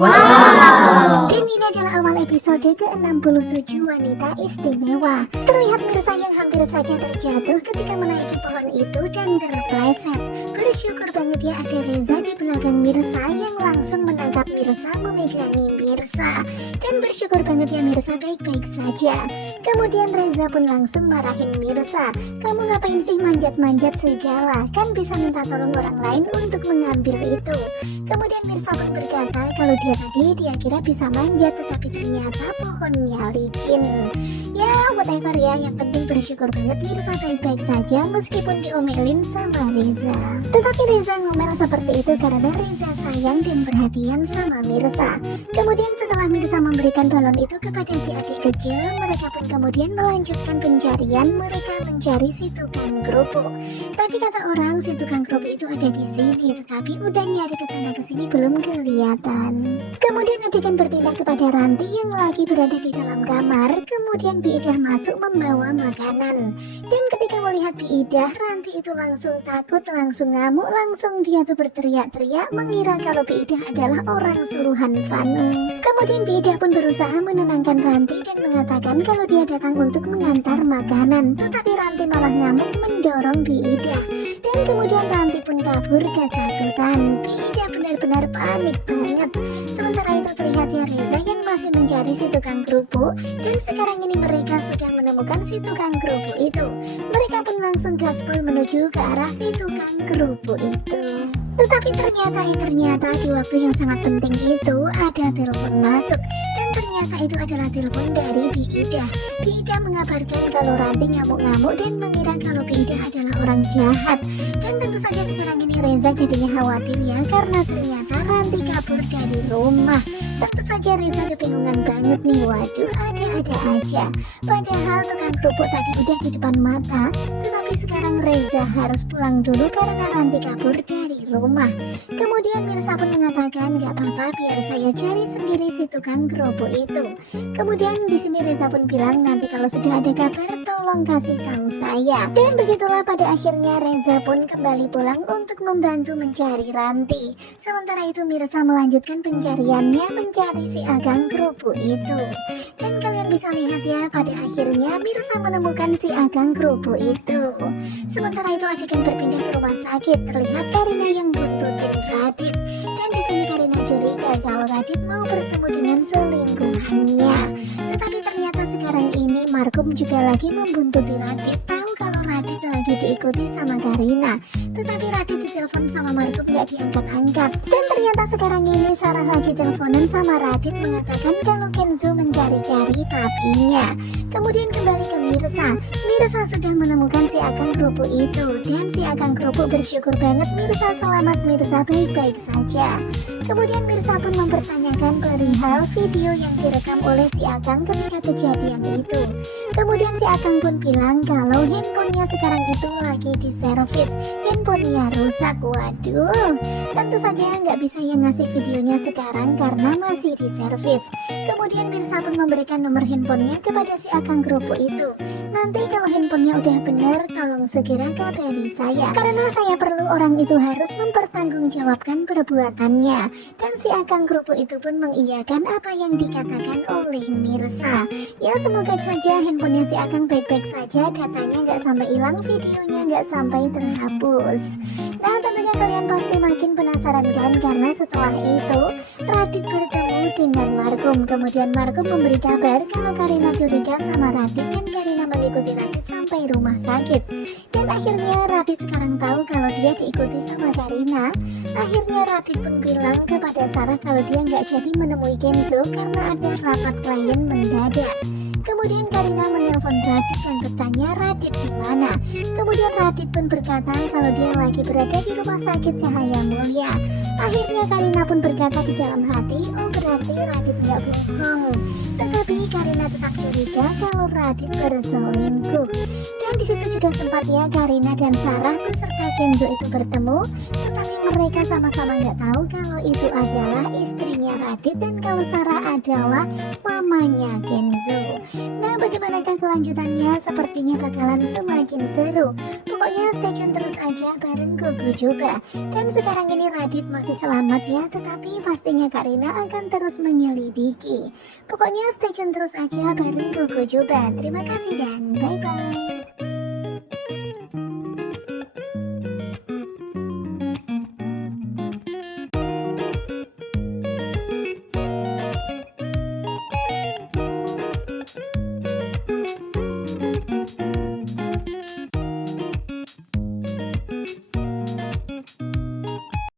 Wow. Dan ini adalah awal episode ke-67 Wanita Istimewa. Terlihat Mirsa yang hampir saja terjatuh ketika menaiki pohon itu dan terpleset. Bersyukur banget ya ada Reza di belakang Mirsa yang langsung menangkap Mirsa, memegangi Mirsa. Dan bersyukur banget ya Mirsa baik-baik saja. Kemudian Reza pun langsung marahin Mirsa. Kamu ngapain sih manjat-manjat segala? Kan bisa minta tolong orang lain untuk mengambil itu. Kemudian Mirsa pun berkata kalau dia kira bisa manjat, tetapi ternyata pohonnya licin. Ya whatever ya, yang penting bersyukur banget Mirsa baik-baik saja meskipun diomelin sama Reza. Tetapi Reza ngomel seperti itu karena Reza sayang dan perhatian sama Mirsa. Kemudian setelah Mirsa memberikan balon itu kepada si adik kecil, mereka pun kemudian melanjutkan pencarian. Mereka mencari si tukang kerupuk. Tadi kata orang si tukang kerupuk itu ada di sini, tetapi udah nyari kesana kesini belum kelihatan. Kemudian adegan berpindah kepada Ranti yang lagi berada di dalam kamar. Kemudian Biidah masuk membawa makanan. Dan ketika melihat Biidah, Ranti itu langsung takut, langsung ngamuk, langsung dia tuh berteriak-teriak mengira kalau Biidah adalah orang suruhan Vanu. Kemudian Biidah pun berusaha menenangkan Ranti dan mengatakan kalau dia datang untuk mengantar makanan. Tetapi Ranti malah ngamuk mendorong Biidah. Dan kemudian Ranti pun kabur ketakutan. Biidah benar-benar panik banget. Sementara itu terlihat ya Reza yang masih mencari si tukang kerupuk. Dan sekarang ini mereka sudah menemukan si tukang kerupuk itu. Mereka pun langsung gaspol menuju ke arah si tukang kerupuk itu. Tetapi ternyata di waktu yang sangat penting itu ada telepon masuk. Dan ternyata itu adalah telepon dari Biidah. Biidah mengabarkan kalau Ranti ngamuk-ngamuk dan mengira kalau Biidah adalah orang jahat. Dan tentu saja sekarang ini Reza jadinya khawatir ya, karena ternyata Ranti kabur dari rumah. Tentu saja Reza kebingungan banget nih, waduh ada-ada aja. Padahal tukang kerupuk tadi udah di depan mata, tetapi sekarang Reza harus pulang dulu karena Ranti kabur dari rumah. Kemudian Mirsa pun mengatakan gak apa-apa biar saya cari sendiri si tukang kerupuk itu. Kemudian di sini Reza pun bilang nanti kalau sudah ada kabar tolong kasih tahu saya. Dan begitulah pada akhirnya Reza pun kembali pulang untuk membantu mencari Ranti. Sementara itu Mirsa melanjutkan pencariannya mencari si Agang kerupuk itu. Dan kalian bisa lihat ya pada akhirnya Mirsa menemukan si Agang kerupuk itu. Sementara itu adegan berpindah ke rumah sakit. Terlihat Karina yang buntutin Radit. Dan di sini Karina curiga kalau Radit mau bertemu dengan selingkuhannya. Tetapi ternyata sekarang ini Markum juga lagi membuntuti Radit. Tahu kalau Radit lagi diikuti sama Karina. Tetapi Radit ditelepon sama Markum gak diangkat-angkat. Dan ternyata sekarang ini Sarah lagi teleponan sama Radit mengatakan kalau Kenzo mencari-cari papinya. Kemudian kembali ke Mirsa. Mirsa sudah menemukan si Agang kerupuk itu. Dan si Agang kerupuk bersyukur banget Mirsa selamat, Mirsa baik-baik saja. Kemudian Mirsa pun mempertanyakan perihal video yang direkam oleh si Agang ketika kejadian itu. Kemudian si Agang pun bilang kalau handphonenya sekarang itu lagi diservis, handphonenya rusak. Waduh, tentu saja nggak bisa yang ngasih videonya sekarang karena masih diservis. Kemudian Mirsa pun memberikan nomor handphonenya kepada si Agang kerupuk itu. Nanti kalau handphonenya udah benar tolong segera kabari saya, karena saya perlu orang itu harus mempertanggungjawabkan perbuatannya. Dan si Agang kerupuk itu pun mengiyakan apa yang dikatakan oleh Mirsa. Ya semoga saja handphonenya si Agang baik-baik saja, datanya nggak sampai hilang, videonya nggak sampai terhapus. Nah tentunya kalian pasti makin penasaran kan, karena setelah itu Radit bertemu dengan Markum. Kemudian Markum memberi kabar kalau Karina curiga sama Radit dan Karina mengikuti Radit sampai rumah sakit. Dan akhirnya Radit sekarang tahu kalau dia diikuti sama Karina. Akhirnya Radit pun bilang kepada Sarah kalau dia nggak jadi menemui Kenzo karena ada rapat klien mendadak. Kemudian Karina menelpon Radit dan bertanya Radit di mana. Kemudian Radit pun berkata kalau dia lagi berada di rumah sakit Cahaya Mulia. Akhirnya Karina pun berkata di dalam hati, oh berarti Radit nggak bohong. Tetapi Karina tetap curiga kalau Radit berselingkuh. Dan disitu juga sempat ya Karina dan Sarah beserta Kenzo itu bertemu. Tetapi mereka sama-sama nggak tahu kalau itu adalah istrinya Radit dan kalau Sarah adalah mamanya Kenzo. Nah, bagaimanakah kelanjutannya? Sepertinya bakalan semakin seru. Pokoknya stay tune terus aja bareng Gugu juga. Dan sekarang ini Radit masih selamat ya, tetapi pastinya Karina akan terus menyelidiki. Pokoknya stay tune terus aja bareng Gugu juga. Terima kasih dan bye-bye.